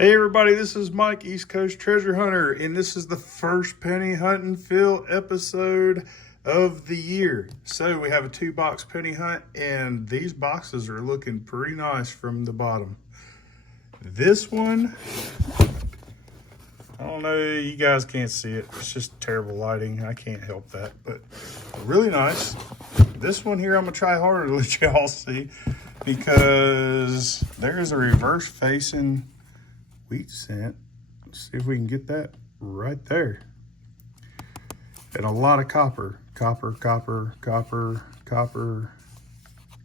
Hey everybody, this is Mike, East Coast Treasure Hunter, and this is the first penny hunt and fill episode of the year. So we have a 2-box penny hunt, and these boxes are looking pretty nice from the bottom. This one, I don't know, you guys can't see it. It's just terrible lighting. I can't help that, but really nice. This one here, I'm gonna try harder to let y'all see because there is a reverse facing wheat scent. Let's see if we can get that right there. And a lot of copper. Copper, copper, copper, copper,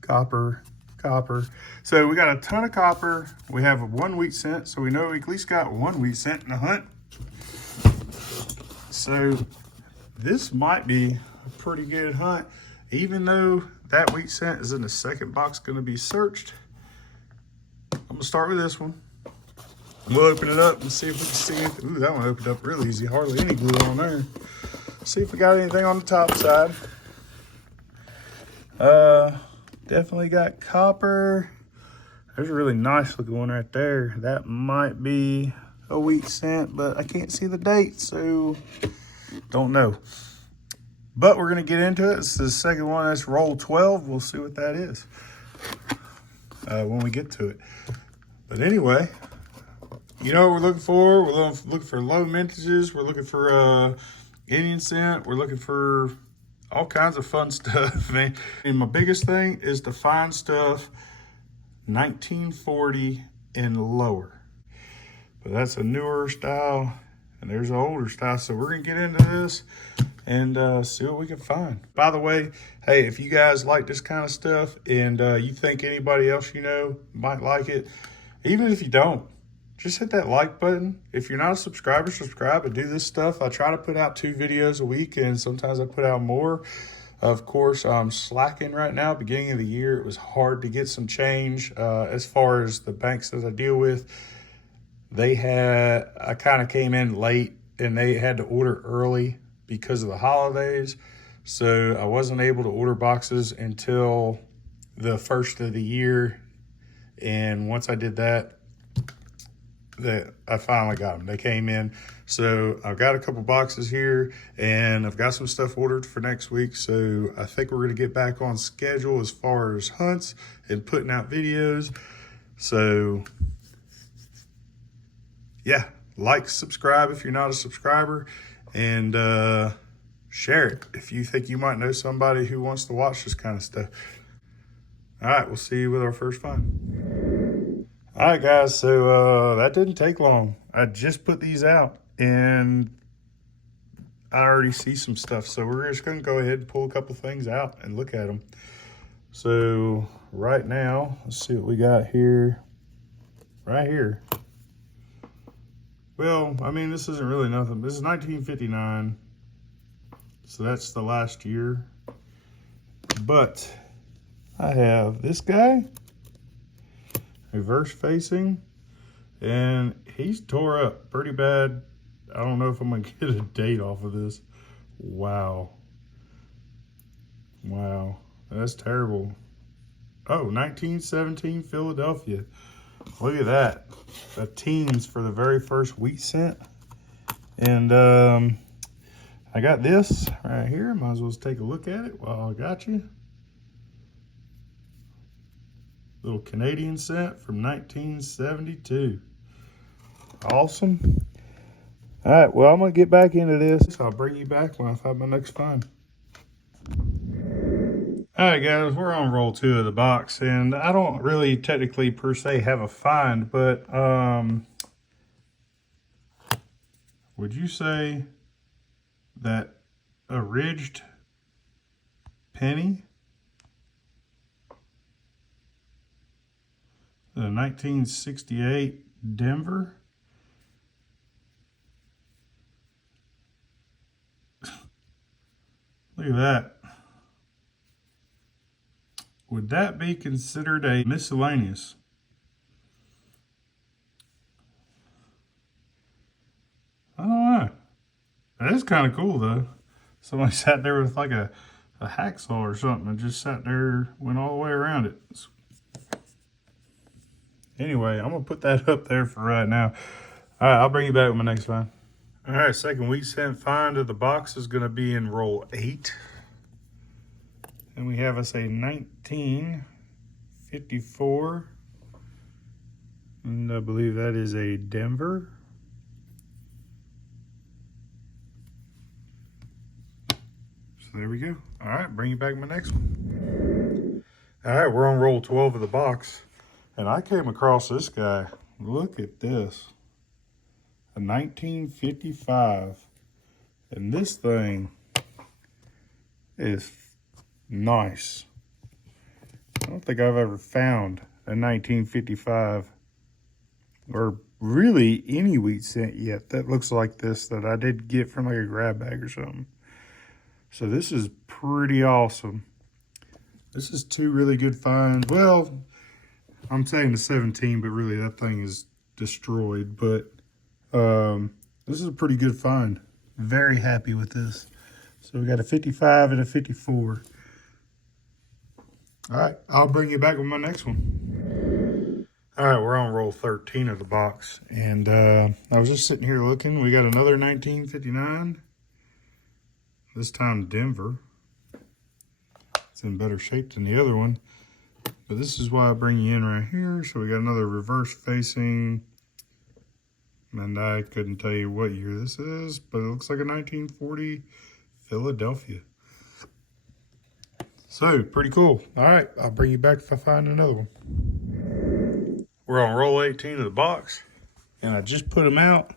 copper, copper. So we got a ton of copper. We have one wheat scent, so we know we at least got one wheat scent in the hunt. So this might be a pretty good hunt, even though that wheat scent is in the second box going to be searched. I'm going to start with this one. We'll open it up and see if we can see it. Ooh, that one opened up real easy. Hardly any glue on there. See if we got anything on the top side. Definitely got copper. There's a really nice looking one right there. That might be a wheat scent, but I can't see the date, so don't know. But we're gonna get into it. This is the second one. That's roll 12. We'll see what that is when we get to it. But anyway, you know what we're looking for? We're looking for low mintages. We're looking for Indian scent. We're looking for all kinds of fun stuff, man. And my biggest thing is to find stuff 1940 and lower. But that's a newer style, and there's an older style. So we're gonna get into this and see what we can find. By the way, hey, if you guys like this kind of stuff and you think anybody else you know might like it, even if you don't, just hit that like button. If you're not a subscriber, subscribe. I do this stuff. I try to put out 2 videos a week, and sometimes I put out more. Of course, I'm slacking right now. Beginning of the year, it was hard to get some change. As far as the banks that I deal with, I kind of came in late, and they had to order early because of the holidays. So I wasn't able to order boxes until the first of the year. And once I did that, I finally got them. They came in. So I've got a couple boxes here, and I've got some stuff ordered for next week. So I think we're going to get back on schedule as far as hunts and putting out videos. So yeah, like, subscribe if you're not a subscriber, and share it if you think you might know somebody who wants to watch this kind of stuff. All right, we'll see you with our first find. All right, guys, so that didn't take long. I just put these out, and I already see some stuff. So we're just going to go ahead and pull a couple things out and look at them. So right now, let's see what we got here. Right here. Well, I mean, this isn't really nothing. This is 1959. So that's the last year. But I have this guy, reverse facing, and he's tore up pretty bad. I don't know if I'm gonna get a date off of this. Wow, that's terrible. Oh, 1917 Philadelphia. Look at that. The teens for the very first wheat scent. And I got this right here. Might as well take a look at it while I got you. Little Canadian scent from 1972. Awesome. All right, well, I'm going to get back into this. I'll bring you back when I find my next find. All right, guys, we're on roll 2 of the box, and I don't really technically per se have a find, but would you say that a ridged penny, the 1968 Denver, look at that. Would that be considered a miscellaneous? I don't know. That is kind of cool, though. Somebody sat there with like a hacksaw or something and just sat there, went all the way around it. Anyway, I'm gonna put that up there for right now. All right, I'll bring you back with my next find. All right, second wheat cent find of the box is gonna be in roll 8. And we have us a 1954. And I believe that is a Denver. So there we go. All right, bring you back my next one. All right, we're on roll 12 of the box. And I came across this guy. Look at this. A 1955. And this thing is nice. I don't think I've ever found a 1955 or really any wheat cent yet that looks like this that I did get from like a grab bag or something. So this is pretty awesome. This is two really good finds. Well, I'm saying the 17, but really that thing is destroyed. But this is a pretty good find. Very happy with this. So we got a 55 and a 54. All right, I'll bring you back with my next one. All right, we're on roll 13 of the box. And I was just sitting here looking. We got another 1959. This time Denver. It's in better shape than the other one. But this is why I bring you in right here. So we got another reverse facing. And I couldn't tell you what year this is, but it looks like a 1940 Philadelphia. So, pretty cool. All right, I'll bring you back if I find another one. We're on roll 18 of the box. And I just put them out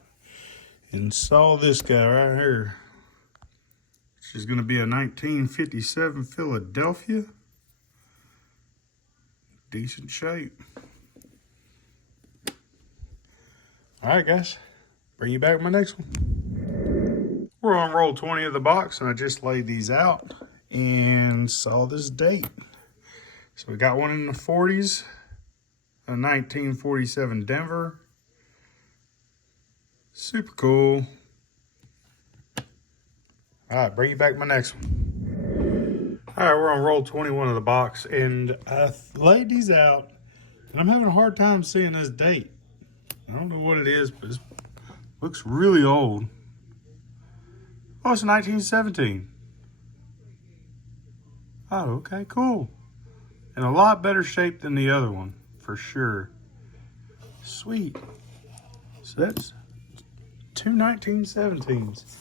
and saw this guy right here. Which is going to be a 1957 Philadelphia. Decent shape. All right, guys. Bring you back with my next one. We're on roll 20 of the box, and I just laid these out and saw this date. So we got one in the 40s, a 1947 Denver. Super cool. All right, bring you back my next one. All right, we're on roll 21 of the box, and I laid these out, and I'm having a hard time seeing this date. I don't know what it is, but it looks really old. Oh, it's 1917. Oh, okay, cool. In a lot better shape than the other one, for sure. Sweet. So that's two 1917s.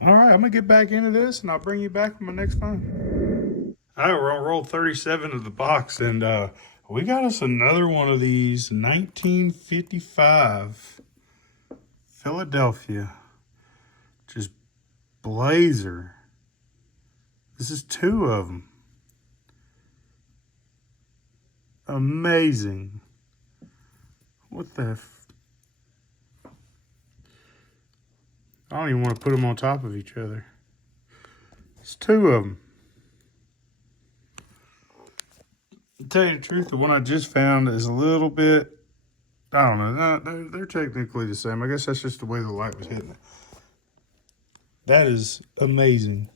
All right, I'm going to get back into this, and I'll bring you back with my next find. All right, we're on roll 37 of the box, and we got us another one of these 1955 Philadelphia. Just blazer. This is two of them. Amazing. What the I don't even want to put them on top of each other. It's two of them. To tell you the truth, the one I just found is a little bit, I don't know, they're technically the same. I guess that's just the way the light was hitting it. That is amazing.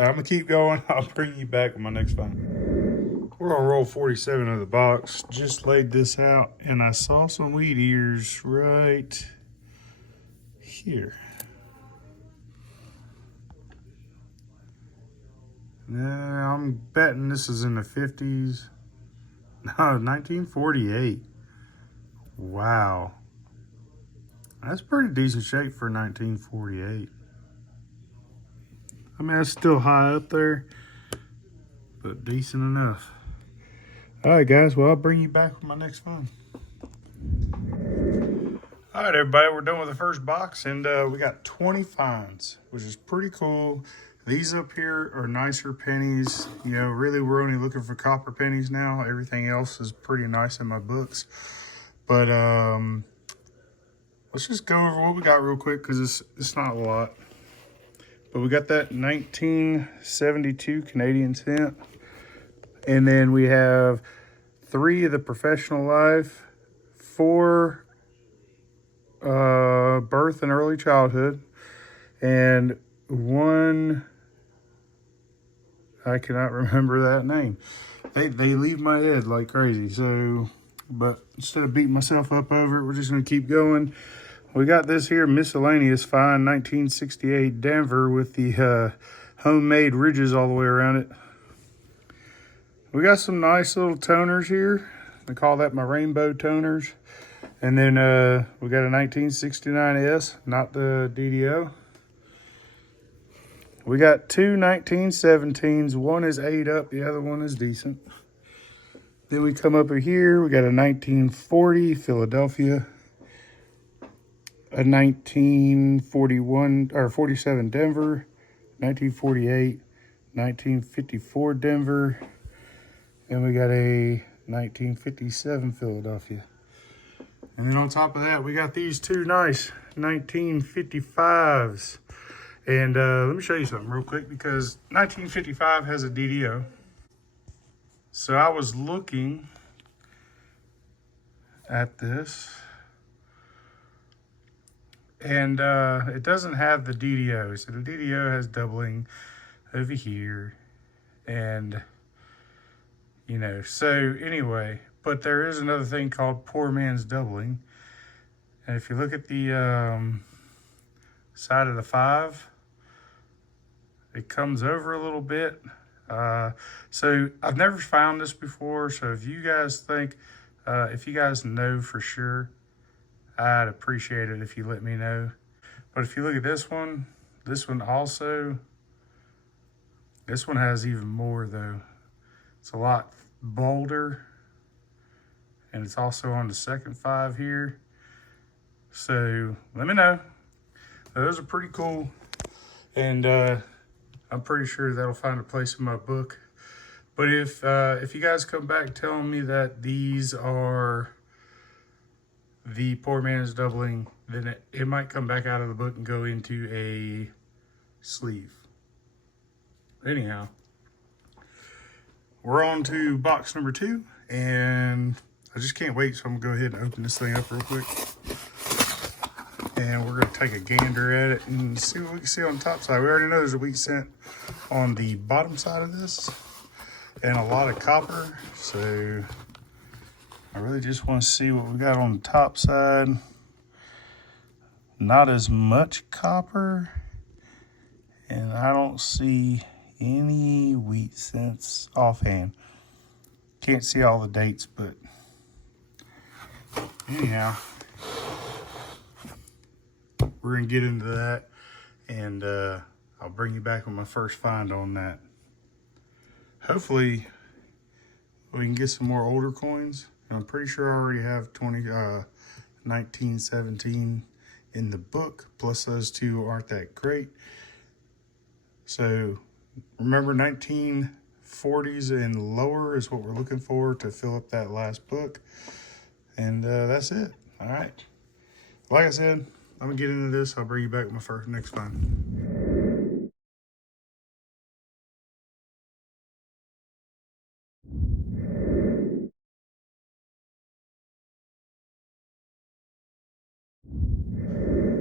I'm going to keep going. I'll bring you back with my next find. We're on roll 47 of the box. Just laid this out, and I saw some wheat ears right here. Now, I'm betting this is in the 50s. No, 1948. Wow. That's pretty decent shape for 1948. I mean, that's still high up there, but decent enough. All right, guys. Well, I'll bring you back with my next find. All right, everybody. We're done with the first box, and we got 20 finds, which is pretty cool. These up here are nicer pennies. You know, really, we're only looking for copper pennies now. Everything else is pretty nice in my books. But let's just go over what we got real quick because it's not a lot. But we got that 1972 Canadian cent. And then we have 3 of the professional life, 4 birth and early childhood, and 1, I cannot remember that name. they leave my head like crazy. So, but instead of beating myself up over it, we're just gonna keep going. We got this here miscellaneous fine 1968 Denver with the homemade ridges all the way around it. We got some nice little toners here. I call that my rainbow toners. And then we got a 1969S, not the DDO. We got two 1917s. One is 8 up, the other one is decent. Then we come up here, we got a 1940 Philadelphia, a 1941 or 47 Denver, 1948, 1954 Denver, and we got a 1957 Philadelphia. And then on top of that, we got these two nice 1955s. And let me show you something real quick, because 1955 has a DDO. So I was looking at this, and it doesn't have the DDO. So the DDO has doubling over here, and you know, so anyway, but there is another thing called poor man's doubling. And if you look at the side of the 5, it comes over a little bit. So I've never found this before. So if you guys think, if you guys know for sure, I'd appreciate it if you let me know. But if you look at this one also, this one has even more though. It's a lot bolder, and it's also on the second 5 here. So let me know. Those are pretty cool, and I'm pretty sure that'll find a place in my book. But if you guys come back telling me that these are the poor man's doubling, then it might come back out of the book and go into a sleeve. Anyhow, we're on to box number 2, and I just can't wait. So I'm gonna go ahead and open this thing up real quick. And we're gonna take a gander at it and see what we can see on the top side. We already know there's a wheat cent on the bottom side of this and a lot of copper. So I really just want to see what we got on the top side. Not as much copper, and I don't see any wheat cents offhand. Can't see all the dates, but anyhow, we're gonna get into that, and I'll bring you back with my first find on that. Hopefully we can get some more older coins. I'm pretty sure I already have 1917 in the book, plus those two aren't that great. So remember, 1940s and lower is what we're looking for to fill up that last book. And that's it. All right. Like I said, I'm gonna get into this. I'll bring you back with my next find.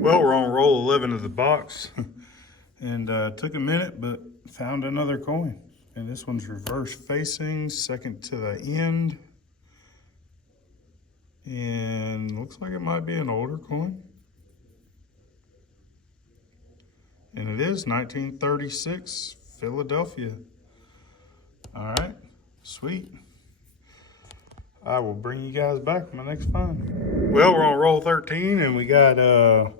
Well, we're on roll 11 of the box, and took a minute, but found another coin. And this one's reverse facing, second to the end. And looks like it might be an older coin. And it is 1936 Philadelphia. All right, sweet. I will bring you guys back with my next find. Well, we're on roll 13, and we got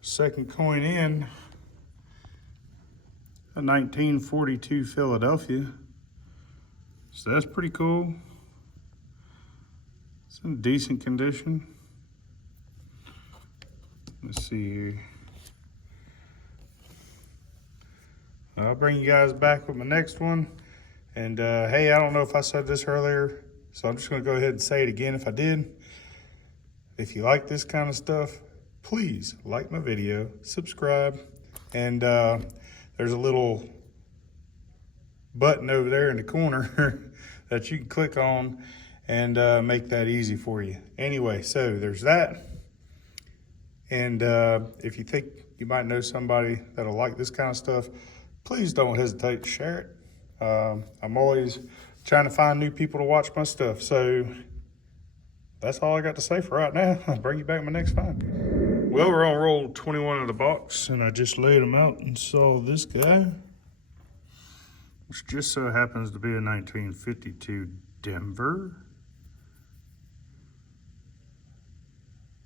second coin in, a 1942 Philadelphia. So that's pretty cool. It's in decent condition. Let's see here. I'll bring you guys back with my next one. And hey, I don't know if I said this earlier, so I'm just gonna go ahead and say it again if I did. If you like this kind of stuff, please like my video, subscribe, and there's a little button over there in the corner that you can click on and make that easy for you. Anyway, so there's that. And if you think you might know somebody that'll like this kind of stuff, please don't hesitate to share it. I'm always trying to find new people to watch my stuff. So that's all I got to say for right now. I'll bring you back my next find. Well, we're on roll 21 of the box, and I just laid them out and saw this guy, which just so happens to be a 1952 Denver.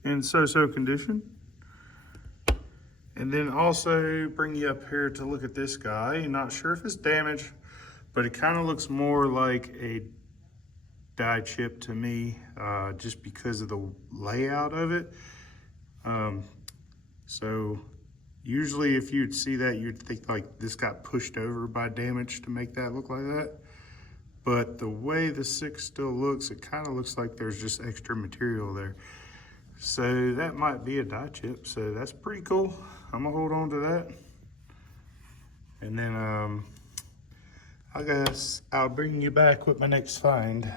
In so-so condition. And then also bring you up here to look at this guy. Not sure if it's damaged, but it kind of looks more like a die chip to me, just because of the layout of it. So usually if you'd see that, you'd think like this got pushed over by damage to make that look like that. But the way the 6 still looks, it kind of looks like there's just extra material there. So that might be a die chip, so that's pretty cool. I'm gonna hold on to that. And then I guess I'll bring you back with my next find.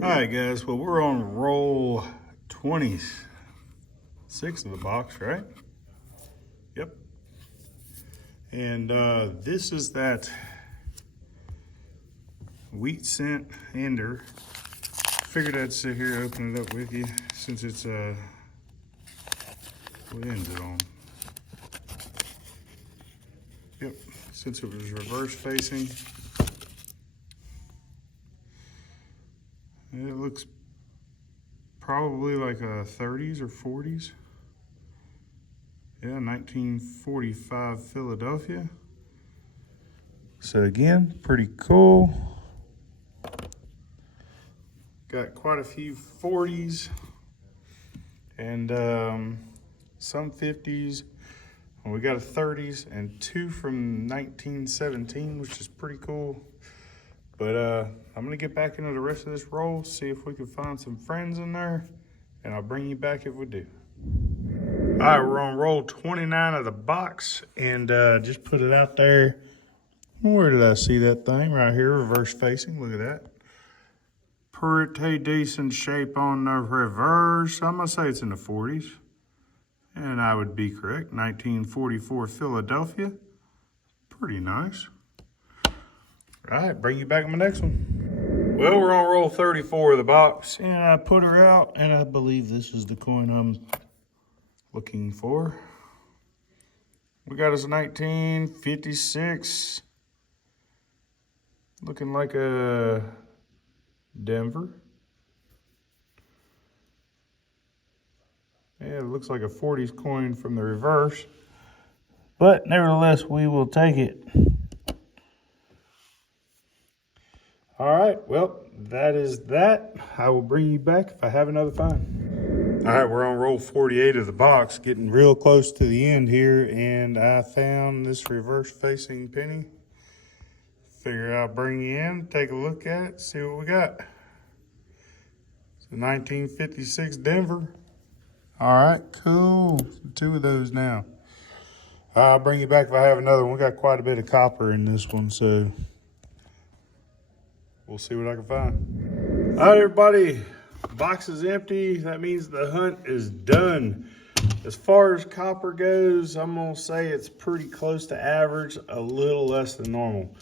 All right, guys, well, we're on roll 26 of the box, right? Yep. And this is that wheat cent ender. Figured I'd sit here, open it up with you, since it's what end's it on? Yep, since it was reverse facing. It looks probably like a 30s or 40s. Yeah, 1945 Philadelphia. So again, pretty cool. Got quite a few 40s and some 50s. And we got a 30s and 2 from 1917, which is pretty cool. But I'm gonna get back into the rest of this roll, see if we can find some friends in there, and I'll bring you back if we do. All right, we're on roll 29 of the box, and just put it out there. Where did I see that thing? Right here, reverse facing, look at that. Pretty decent shape on the reverse. I'm gonna say it's in the 40s. And I would be correct, 1944 Philadelphia. Pretty nice. All right, bring you back on my next one. Well, we're on roll 34 of the box, and I put her out, and I believe this is the coin I'm looking for. We got us a 1956, looking like a Denver. Yeah, it looks like a 40s coin from the reverse, but nevertheless, we will take it. All right, well, that is that. I will bring you back if I have another find. All right, we're on roll 48 of the box, getting real close to the end here, and I found this reverse facing penny. Figure I'll bring you in, take a look at it, see what we got. It's a 1956 Denver. All right, cool. 2 of those now. I'll bring you back if I have another one. We got quite a bit of copper in this one, so we'll see what I can find. All right, everybody, box is empty. That means the hunt is done. As far as copper goes, I'm gonna say it's pretty close to average, a little less than normal.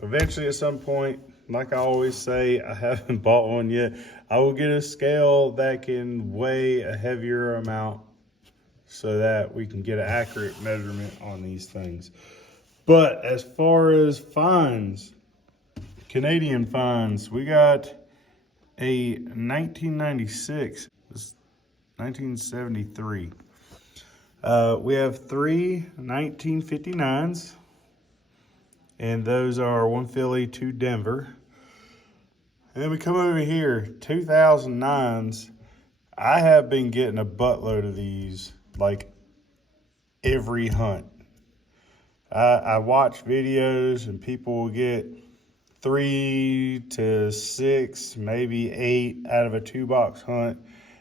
Eventually at some point, like I always say, I haven't bought one yet, I will get a scale that can weigh a heavier amount so that we can get an accurate measurement on these things. But as far as fines, Canadian fines, we got a 1996, 1973. We have 3 1959s, and those are 1 Philly, 2 Denver. And then we come over here, 2009s. I have been getting a buttload of these, like every hunt. I watch videos and people will get 3 to 6, maybe 8 out of a 2-box hunt.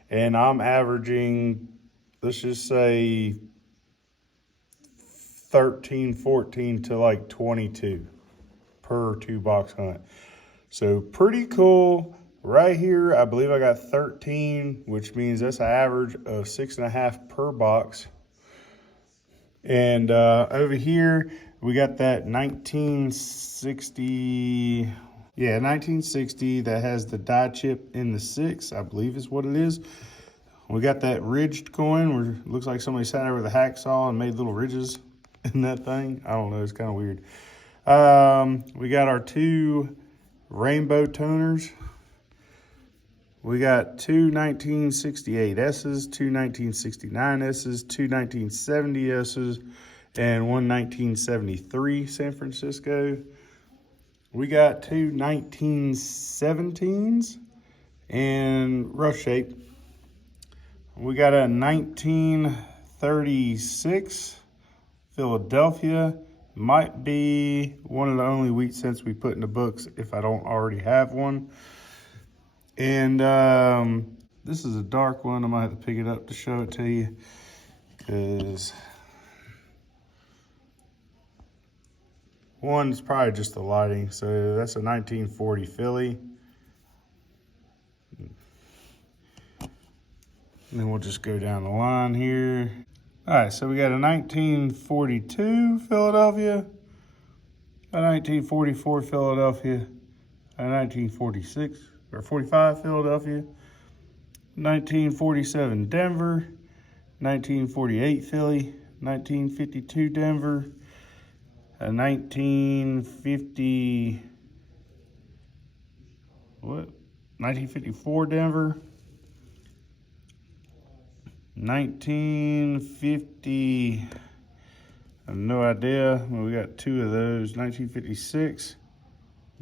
And I'm averaging, let's just say 13, 14 to like 22 per 2-box hunt. So pretty cool. Right here, I believe I got 13, which means that's an average of 6.5 per box. And over here, We got that 1960, yeah, 1960 that has the die chip in the 6, I believe is what it is. We got that ridged coin where it looks like somebody sat there with a hacksaw and made little ridges in that thing. I don't know, it's kind of weird. We got our 2 rainbow toners. We got 2 1968 S's, 2 1969 S's, 2 1970 S's, and 1 1973 San Francisco. We got 2 1917s in rough shape. We got a 1936 Philadelphia. Might be one of the only wheat cents we put in the books if I don't already have one. And this is a dark one. I might have to pick it up to show it to you, because one's probably just the lighting. So that's a 1940 Philly. And then we'll just go down the line here. All right, so we got a 1942 Philadelphia, a 1944 Philadelphia, a 1946 or 45 Philadelphia, 1947 Denver, 1948 Philly, 1952 Denver, a 1954 Denver, 1950, I have no idea. Well, we got 2 of those. 1956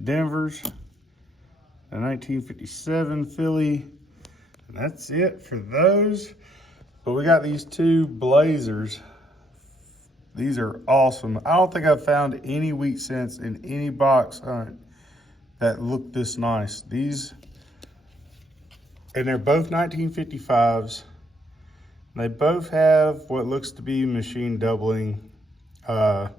Denver's, a 1957 Philly, and that's it for those. But we got these 2 Blazers. These are awesome. I don't think I've found any wheat cents in any box hunt that look this nice. These, and they're both 1955s. They both have what looks to be machine doubling on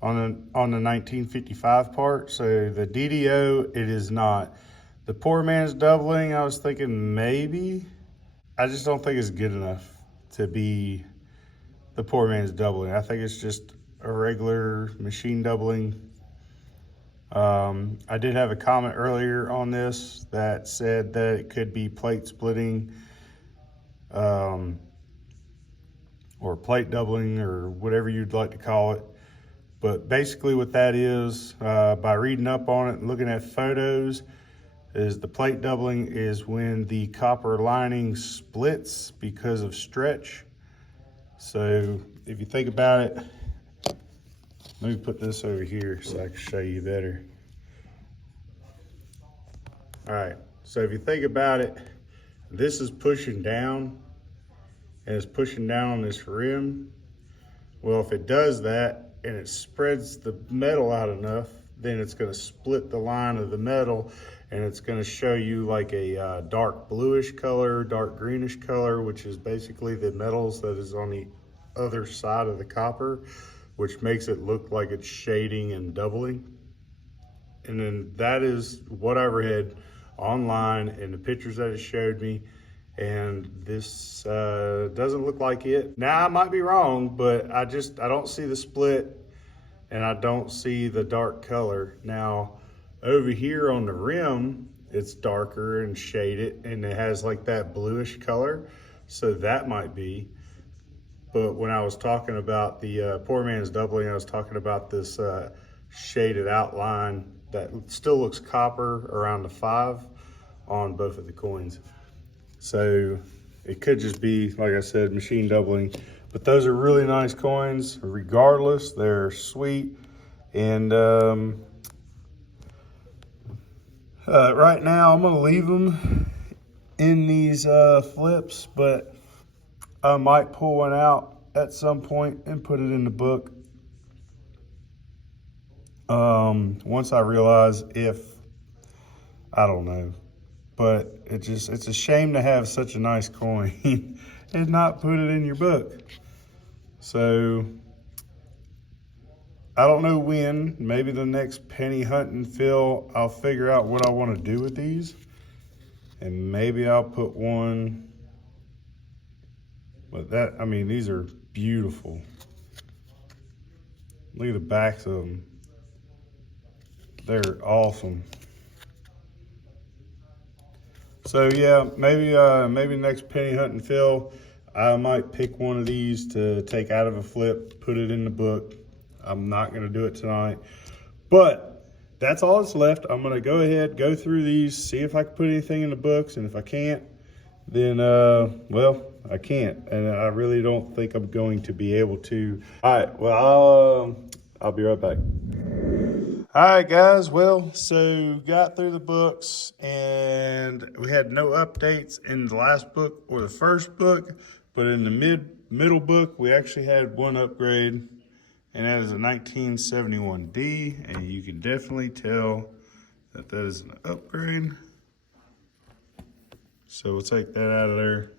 the 1955 part. So the DDO, it is not. The poor man's doubling, I was thinking maybe. I just don't think it's good enough to be the poor man's doubling. I think it's just a regular machine doubling. I did have a comment earlier on this that said that it could be plate splitting, or plate doubling, or whatever you'd like to call it. But basically what that is, by reading up on it and looking at photos, is the plate doubling is when the copper lining splits because of stretch. So if you think about it, let me put this over here so I can show you better. All right, so if you think about it, this is pushing down, and it's pushing down on this rim. Well, if it does that and it spreads the metal out enough, then it's going to split the line of the metal, and it's going to show you like a dark bluish color, dark greenish color, which is basically the metals that is on the other side of the copper, which makes it look like it's shading and doubling. And then that is what I read online and the pictures that it showed me. And this doesn't look like it. Now, I might be wrong, but I don't see the split, and I don't see the dark color. Now, over here on the rim, it's darker and shaded, and it has like that bluish color, so that might be. But when I was talking about the poor man's doubling, I was talking about this shaded outline that still looks copper around the 5 on both of the coins. So it could just be, like I said, machine doubling. But those are really nice coins. Regardless, they're sweet. And right now, I'm going to leave them in these flips, but I might pull one out at some point and put it in the book. Once I realize if, I don't know. But it's a shame to have such a nice coin and not put it in your book. So I don't know when, maybe the next penny hunting fill, I'll figure out what I want to do with these. And maybe I'll put one, but that, I mean, these are beautiful. Look at the backs of them. They're awesome. So yeah, maybe next penny hunting fill, I might pick one of these to take out of a flip, put it in the book. I'm not gonna do it tonight, but that's all that's left. I'm gonna go ahead, go through these, see if I can put anything in the books, and if I can't, then well, I can't, and I really don't think I'm going to be able to. All right, well, I'll be right back. All right, guys. Well, so got through the books, and we had no updates in the last book or the first book, but in the middle book, we actually had one upgrade, and that is a 1971D, and you can definitely tell that that is an upgrade. So we'll take that out of there.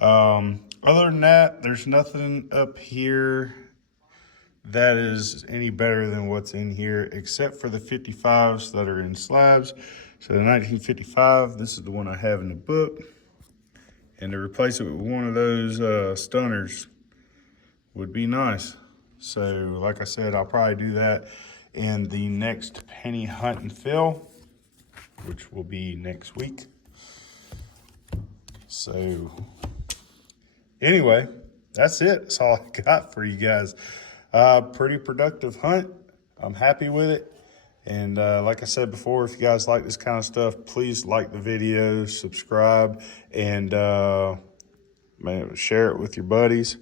Other than that, there's nothing up here that is any better than what's in here, except for the 55s that are in slabs. So the 1955, this is the one I have in the book. And to replace it with one of those stunners would be nice. So like I said, I'll probably do that in the next penny hunt and fill, which will be next week. So anyway, that's it. That's all I got for you guys. Pretty productive hunt. I'm happy with it. And like I said before, if you guys like this kind of stuff, please like the video, subscribe, and share it with your buddies.